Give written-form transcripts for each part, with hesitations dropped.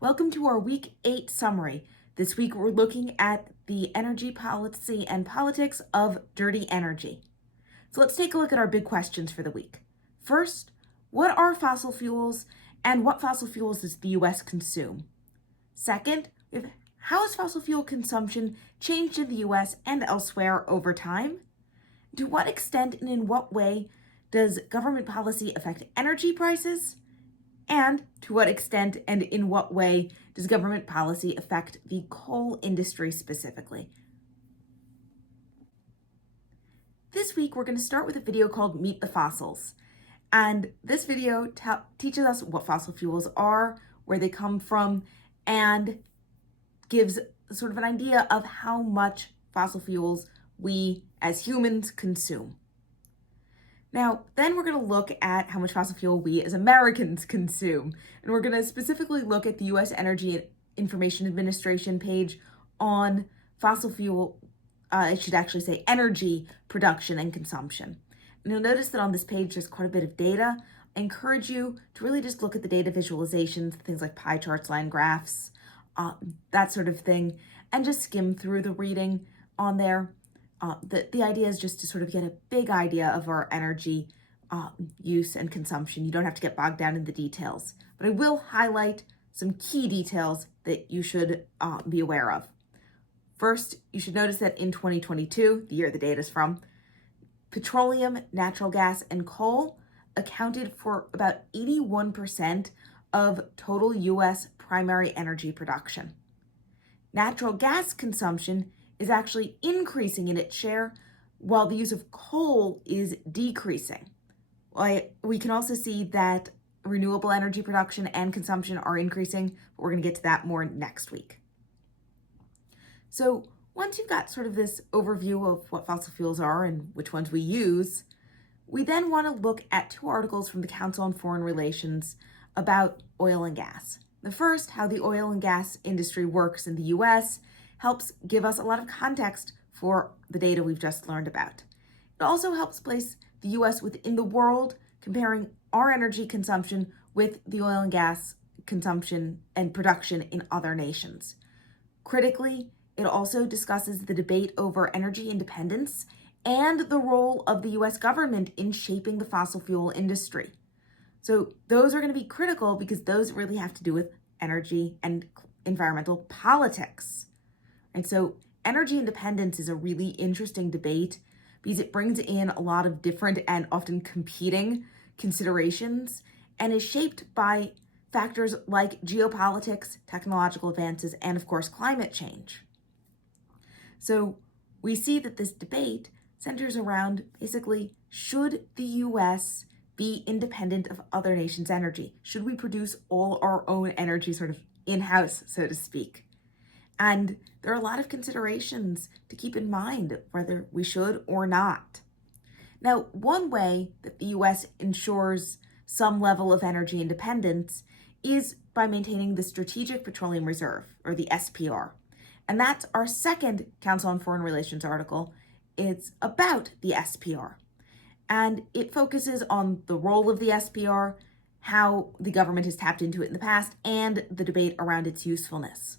Welcome to our Week 8 summary. This week we're looking at the energy policy and politics of dirty energy. So let's take a look at our big questions for the week. First, what are fossil fuels and what fossil fuels does the US consume? Second, how has fossil fuel consumption changed in the US and elsewhere over time? To what extent and in what way does government policy affect energy prices? And to what extent and in what way does government policy affect the coal industry specifically? This week, we're going to start with a video called Meet the Fossils. And this video teaches us what fossil fuels are, where they come from, and gives sort of an idea of how much fossil fuels we as humans consume. Now, then we're going to look at how much fossil fuel we as Americans consume. And we're going to specifically look at the U.S. Energy Information Administration page on fossil fuel, I should actually say energy production and consumption. And you'll notice that on this page, there's quite a bit of data. I encourage you to really just look at the data visualizations, things like pie charts, line graphs, that sort of thing, and just skim through the reading on there. The idea is just to sort of get a big idea of our energy use and consumption. You don't have to get bogged down in the details, but I will highlight some key details that you should be aware of. First, you should notice that in 2022, the year the data is from, petroleum, natural gas, and coal accounted for about 81% of total U.S. primary energy production. Natural gas consumption is actually increasing in its share, while the use of coal is decreasing. We can also see that renewable energy production and consumption are increasing, but we're going to get to that more next week. So once you've got sort of this overview of what fossil fuels are and which ones we use, we then want to look at two articles from the Council on Foreign Relations about oil and gas. The first, how the oil and gas industry works in the US, helps give us a lot of context for the data we've just learned about. It also helps place the US within the world, comparing our energy consumption with the oil and gas consumption and production in other nations. Critically, it also discusses the debate over energy independence and the role of the US government in shaping the fossil fuel industry. So those are going to be critical because those really have to do with energy and environmental politics. And so energy independence is a really interesting debate because it brings in a lot of different and often competing considerations and is shaped by factors like geopolitics, technological advances, and of course, climate change. So we see that this debate centers around basically, should the US be independent of other nations' energy? Should we produce all our own energy sort of in-house, so to speak? And there are a lot of considerations to keep in mind whether we should or not. Now, one way that the US ensures some level of energy independence is by maintaining the Strategic Petroleum Reserve, or the SPR. And that's our second Council on Foreign Relations article. It's about the SPR. And it focuses on the role of the SPR, how the government has tapped into it in the past, and the debate around its usefulness.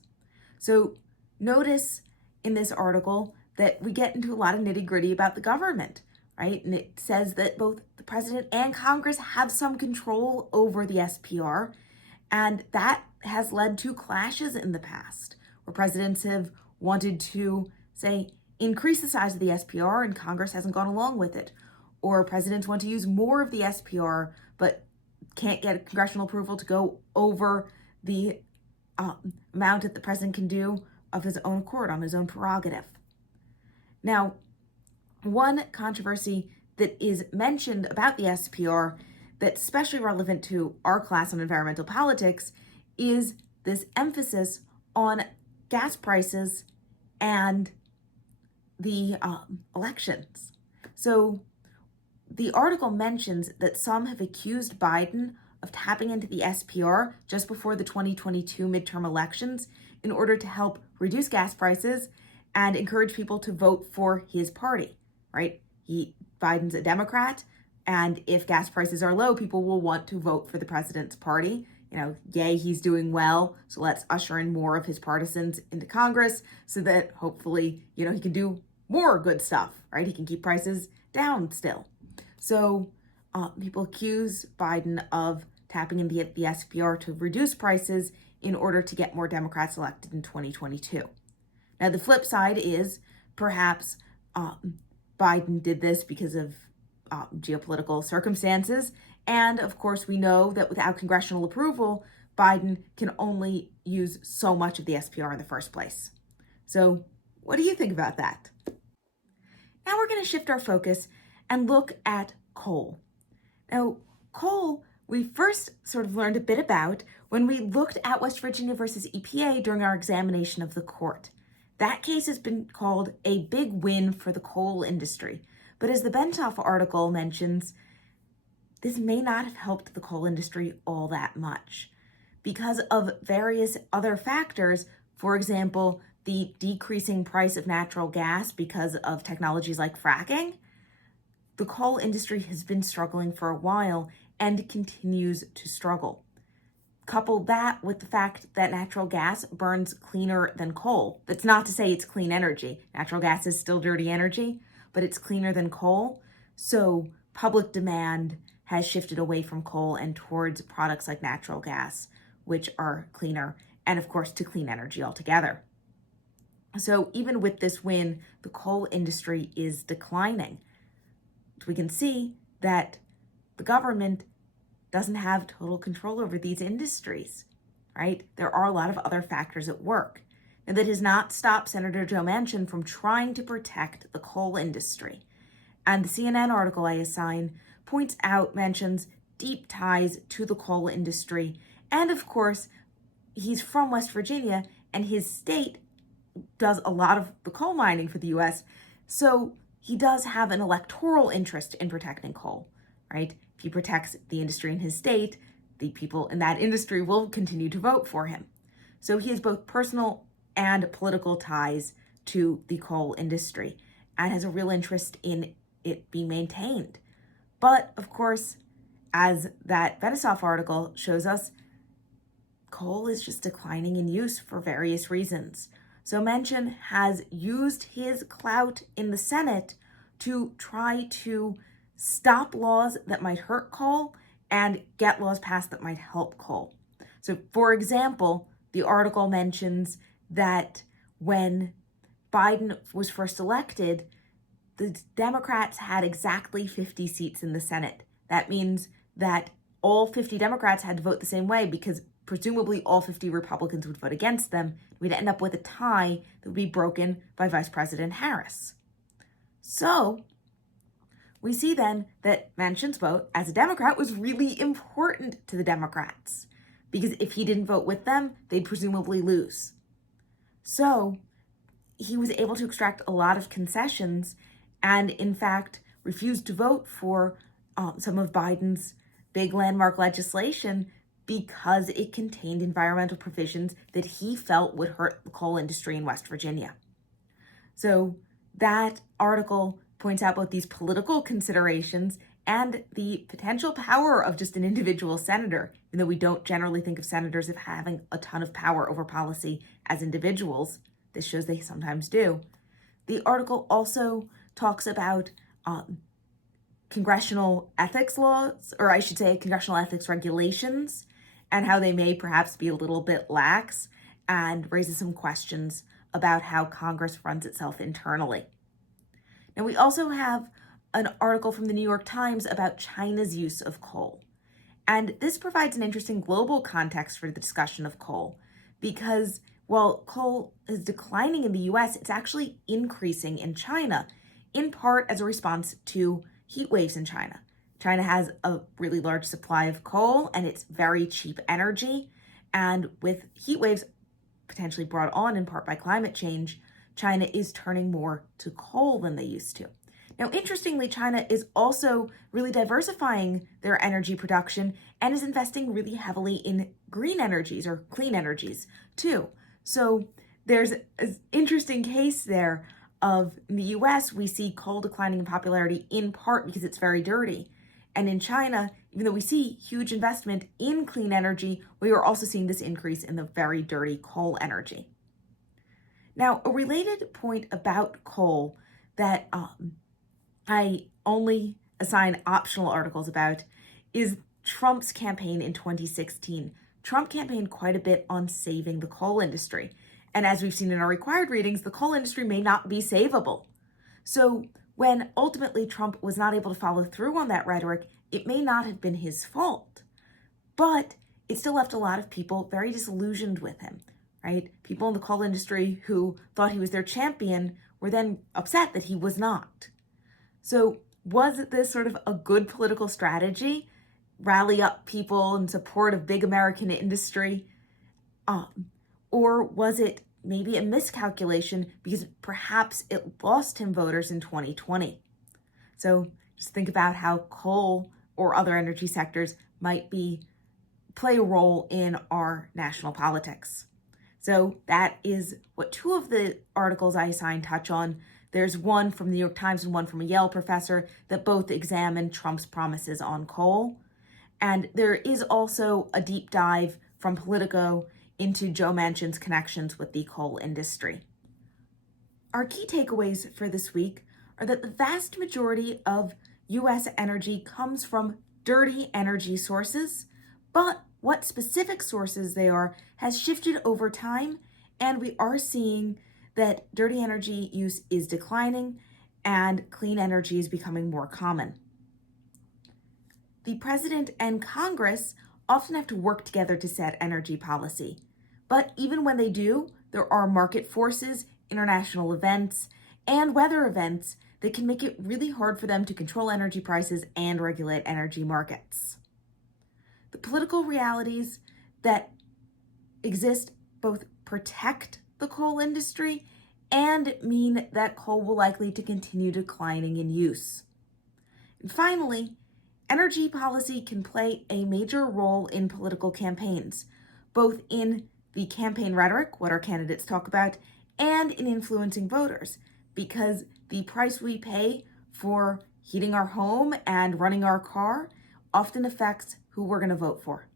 So notice in this article that we get into a lot of nitty-gritty about the government, right? And it says that both the president and Congress have some control over the SPR, and that has led to clashes in the past, where presidents have wanted to, say, increase the size of the SPR and Congress hasn't gone along with it. Or presidents want to use more of the SPR, but can't get congressional approval to go over the amount that the president can do of his own accord, on his own prerogative. Now, one controversy that is mentioned about the SPR that's especially relevant to our class on environmental politics is this emphasis on gas prices and the elections. So the article mentions that some have accused Biden of tapping into the SPR just before the 2022 midterm elections in order to help reduce gas prices and encourage people to vote for his party, right? Biden's a Democrat, and if gas prices are low, people will want to vote for the president's party. yay, he's doing well. So let's usher in more of his partisans into Congress so that hopefully, he can do more good stuff, right? He can keep prices down still. So people accuse Biden of tapping into the SPR to reduce prices in order to get more Democrats elected in 2022. Now, the flip side is perhaps Biden did this because of geopolitical circumstances. And of course, we know that without congressional approval, Biden can only use so much of the SPR in the first place. So what do you think about that? Now we're going to shift our focus and look at coal. Now, coal, we first sort of learned a bit about when we looked at West Virginia versus EPA during our examination of the court. That case has been called a big win for the coal industry. But as the Bentoff article mentions, this may not have helped the coal industry all that much because of various other factors. For example, the decreasing price of natural gas because of technologies like fracking. The coal industry has been struggling for a while and continues to struggle. Couple that with the fact that natural gas burns cleaner than coal. That's not to say it's clean energy. Natural gas is still dirty energy, but it's cleaner than coal. So public demand has shifted away from coal and towards products like natural gas, which are cleaner, and of course to clean energy altogether. So even with this win, the coal industry is declining. We can see that the government doesn't have total control over these industries, right? There are a lot of other factors at work. And that has not stopped Senator Joe Manchin from trying to protect the coal industry. And the CNN article I assign points out Manchin's deep ties to the coal industry. And of course, he's from West Virginia, and his state does a lot of the coal mining for the U.S., so he does have an electoral interest in protecting coal, right? If he protects the industry in his state, the people in that industry will continue to vote for him. So he has both personal and political ties to the coal industry and has a real interest in it being maintained. But of course, as that Bentoff article shows us, coal is just declining in use for various reasons. So Manchin has used his clout in the Senate to try to stop laws that might hurt coal and get laws passed that might help coal. So for example, the article mentions that when Biden was first elected, the Democrats had exactly 50 seats in the Senate. That means that all 50 Democrats had to vote the same way because presumably all 50 Republicans would vote against them. We'd end up with a tie that would be broken by Vice President Harris. So we see then that Manchin's vote as a Democrat was really important to the Democrats because if he didn't vote with them, they'd presumably lose. So he was able to extract a lot of concessions and in fact refused to vote for some of Biden's big landmark legislation because it contained environmental provisions that he felt would hurt the coal industry in West Virginia. So that article points out both these political considerations and the potential power of just an individual senator, even though we don't generally think of senators as having a ton of power over policy as individuals. This shows they sometimes do. The article also talks about congressional ethics laws, or I should say congressional ethics regulations, and how they may perhaps be a little bit lax, and raises some questions about how Congress runs itself internally. Now, we also have an article from the New York Times about China's use of coal. And this provides an interesting global context for the discussion of coal, because while coal is declining in the US, it's actually increasing in China, in part as a response to heat waves in China. China has a really large supply of coal and it's very cheap energy. And with heat waves potentially brought on in part by climate change, China is turning more to coal than they used to. Now, interestingly, China is also really diversifying their energy production and is investing really heavily in green energies or clean energies too. So there's an interesting case there of in the US, we see coal declining in popularity in part because it's very dirty. And in China, Even though we see huge investment in clean energy, we are also seeing this increase in the very dirty coal energy. Now, a related point about coal that I only assign optional articles about is Trump's campaign in 2016. Trump campaigned quite a bit on saving the coal industry. And as we've seen in our required readings, the coal industry may not be savable. So when ultimately Trump was not able to follow through on that rhetoric, it may not have been his fault. But it still left a lot of people very disillusioned with him, right? People in the coal industry who thought he was their champion were then upset that he was not. So was this sort of a good political strategy? Rally up people in support of big American industry? Or was it maybe a miscalculation because perhaps it lost him voters in 2020? So just think about how coal or other energy sectors might play a role in our national politics. So that is what two of the articles I assigned touch on. There's one from the New York Times and one from a Yale professor that both examine Trump's promises on coal. And there is also a deep dive from Politico into Joe Manchin's connections with the coal industry. Our key takeaways for this week are that the vast majority of U.S. energy comes from dirty energy sources, but what specific sources they are has shifted over time, and we are seeing that dirty energy use is declining and clean energy is becoming more common. The president and Congress often have to work together to set energy policy. But even when they do, there are market forces, international events, and weather events that can make it really hard for them to control energy prices and regulate energy markets. The political realities that exist both protect the coal industry and mean that coal will likely to continue declining in use. And finally, energy policy can play a major role in political campaigns, both in the campaign rhetoric, what our candidates talk about, and in influencing voters, because the price we pay for heating our home and running our car often affects who we're going to vote for.